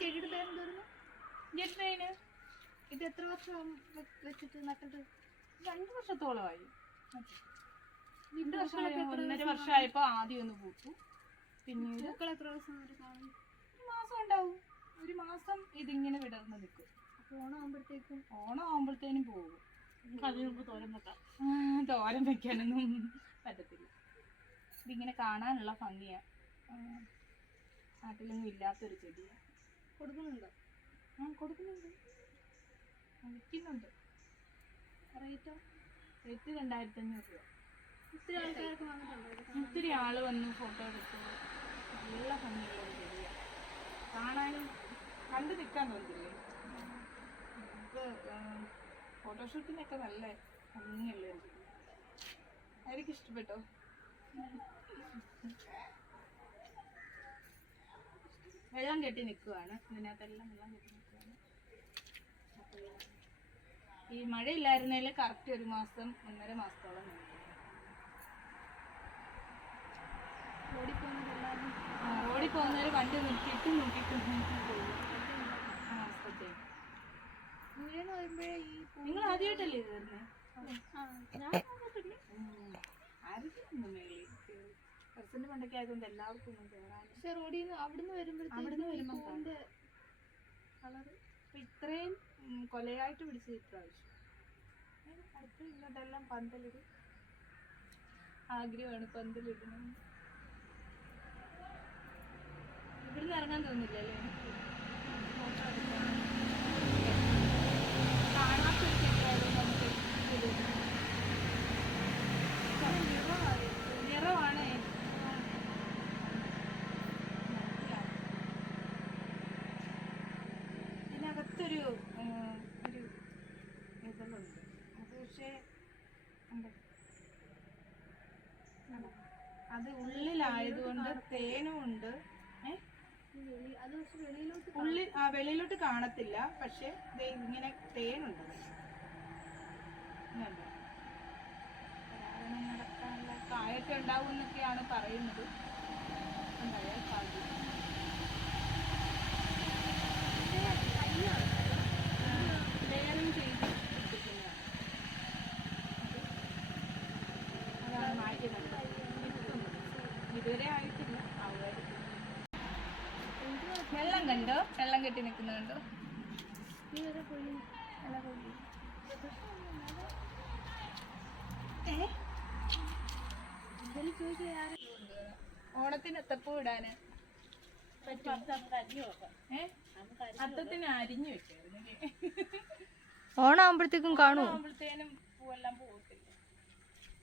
ചെടിയുടെ പേരെന്തോരുന്നു ജെട്രൈന് ഇത് എത്ര വർഷം വെച്ചിട്ട് നട്ടത്? രണ്ട് വർഷത്തോളമായി. രണ്ട് വർഷം പൂക്കളൊക്കെ എത്ര ഒന്നര ആദ്യം ഒന്ന് പൂത്തു. പിന്നീട് പൂക്കൾ എത്ര ദിവസം വരെ കാണും? മാസം ഉണ്ടാവും. ഒരു മാസം ഇതിങ്ങനെ വിടർന്ന് നിൽക്കും. ഓണം ആകുമ്പോഴത്തേക്കും ഓണം ആകുമ്പോഴത്തേനും പോകും തോരൻ വെക്കാം. ആ, തോരൻ വെക്കാനൊന്നും പറ്റത്തില്ല. ഇതിങ്ങനെ കാണാനുള്ള ഭംഗിയാ. ആ, നാട്ടിലൊന്നും ഇല്ലാത്തൊരു ചെടിയാണ് കൊടുക്കുന്നുണ്ടോ? ആ കൊടുക്കുന്നുണ്ട്. വിൽക്കുന്നുണ്ട്. റേറ്റോ? റേറ്റ് രണ്ടായിരത്തി അഞ്ഞൂറ് രൂപ. ഒത്തിരി ആൾക്കാരൊക്കെ വന്നിട്ടുണ്ടോ? ഒത്തിരി ആൾ വന്ന് ഫോട്ടോ എടുത്തു നല്ല ഭംഗിയുള്ള ഒരു ചെടിയാണ് കാണാനും കണ്ടു നിൽക്കാൻ തോന്നില്ലേ നമുക്ക് ഫോട്ടോഷൂട്ടിനൊക്കെ നല്ല ഭംഗിയുള്ള ഒരു ചെടി ആയിരിക്കും ഇഷ്ടപ്പെട്ടോ? വെള്ളം കെട്ടി നിൽക്കുവാണ് ഇതിനകത്തെല്ലാം വെള്ളം കെട്ടി നിൽക്കുവാണ് ഈ മഴ മഴയില്ലായിരുന്നതിൽ കറക്റ്റ് ഒരു മാസം ഒന്നര മാസത്തോളം റോഡിൽ പോകുന്നവർ വണ്ടി നിർത്തിയിട്ട് നോക്കിയിട്ട് ഈ നിങ്ങൾ ആദ്യമായിട്ടല്ലേ ഇത് വരുന്നത് ആ, ഞാൻ വന്നിട്ടുണ്ട് മേളിൽ ടെറസിന്റെ മണ്ടയ്ക്ക് ആയതുകൊണ്ട് എല്ലാവർക്കും ഒന്നും കയറാൻ പക്ഷെ റോഡിൽ നിന്ന് അവിടുന്ന് വരുമ്പോഴത്തേക്കും പൂവിന്റെ കളറ് അപ്പൊ ഇത്രയും കൊലയായിട്ട് പിടിച്ചത് ഇപ്രാവശ്യം. അടുത്ത് ഇന്നതെല്ലാം പന്തലിടും. ആഗ്രഹമാണ് പന്തലിടണം. ഇവിടുന്ന് ഇറങ്ങാൻ തോന്നില്ല അല്ലേ ഫോട്ടോ എടുക്കാൻ കാണാത്തൊരു ചിത്രമായതുകൊണ്ട് നമുക്ക് ഇത് നിറമാണ് ഇതിനകത്തൊരു ഉം, ഒരു ഇതളുണ്ട് അത് പക്ഷേ ഉണ്ട്. കണ്ടോ? അത് ഉള്ളിലായതുകൊണ്ട് തേനും ഉണ്ട് ഉള്ളിൽ ആ വെളിയിലോട്ട് കാണത്തില്ല പക്ഷെ ഇങ്ങനെ തേനുണ്ട്. പരാഗണം നടക്കാനുള്ള കായൊക്കെ ഉണ്ടാവും എന്നൊക്കെയാണ് പറയുന്നത് ഉണ്ടായാൽ സാധ്യത ലെയറിങ് ചെയ്ത് അതാണ് മാറ്റി നട്ടത്. വിത്തുണ്ട്. ഇതുവരെ ആയിട്ടില്ല വെള്ളം കണ്ടോ? വെള്ളം കെട്ടി നിൽക്കുന്ന കണ്ടോ? ഓണത്തിന് എത്തപ്പൂ ഇടാന് അത്തത്തിന് അരിഞ്ഞു വെച്ചായിരുന്നു ഓണാകുമ്പോഴത്തേക്കും കാണുമോ ആകുമ്പോഴത്തേനും പൂവെല്ലാം പോകത്തില്ല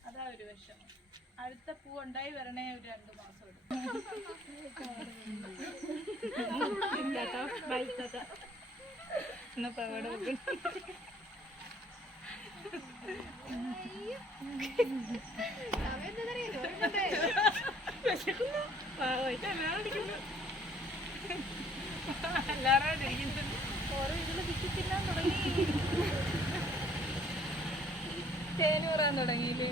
അതാ ഒരു വിഷമം. അടുത്ത പൂ ഉണ്ടായി വരണേ ഒരു രണ്ടു മാസം തുടങ്ങി തേനൂറാൻ തുടങ്ങിയില്ലേ?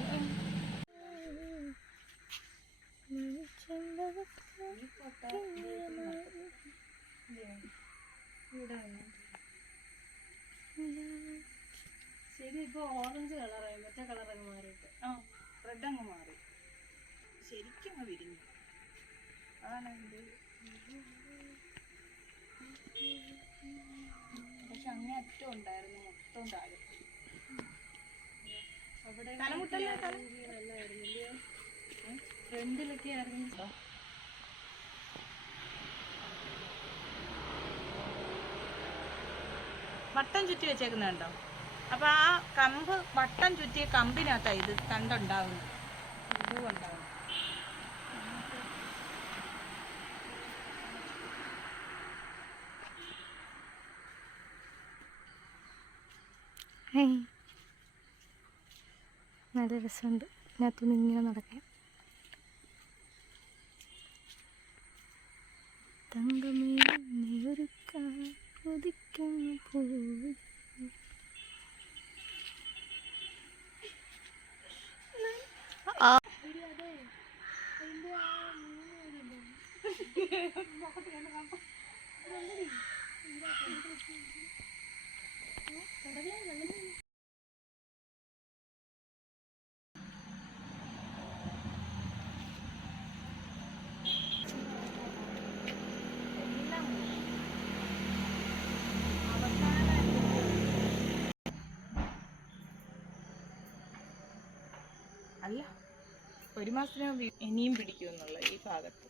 ശരി ഇപ്പൊ ഓറഞ്ച് കളറായി മറ്റേ കളറൊക്കെ മാറിയിട്ട്. ആ. റെഡ് അങ്ങ് മാറി. ശരിക്കും അങ്ങ് വിരിഞ്ഞു. അതാണ് അതിന്റെ പക്ഷെ അങ്ങനെ അറ്റം ഉണ്ടായിരുന്നു മൊത്തം താഴെ അവിടെ തലമുട്ടല്ലേ തല? നല്ലായിരുന്നില്ലേ ഫ്രണ്ടിലൊക്കെ ആയിരുന്നു വട്ടം ചുറ്റി വെച്ചേക്കുന്നുണ്ടോ? അപ്പൊ ആ കമ്പ് വട്ടം ചുറ്റിയ കമ്പിനകത്താ ഇത് തണ്ടുണ്ടാവുന്നത്. നല്ല രസമുണ്ട്. ഇതിനകത്തുനിന്ന് ഇങ്ങനെ നടക്കാം തങ്കമേ നീയൊരുക്കാൻ പോകുന്നു പോയി എല്ലാം അല്ല. ഒരു മാസത്തിനകം ഇനിയും പിടിക്കുമെന്നുള്ള ഈ ഭാഗത്ത്.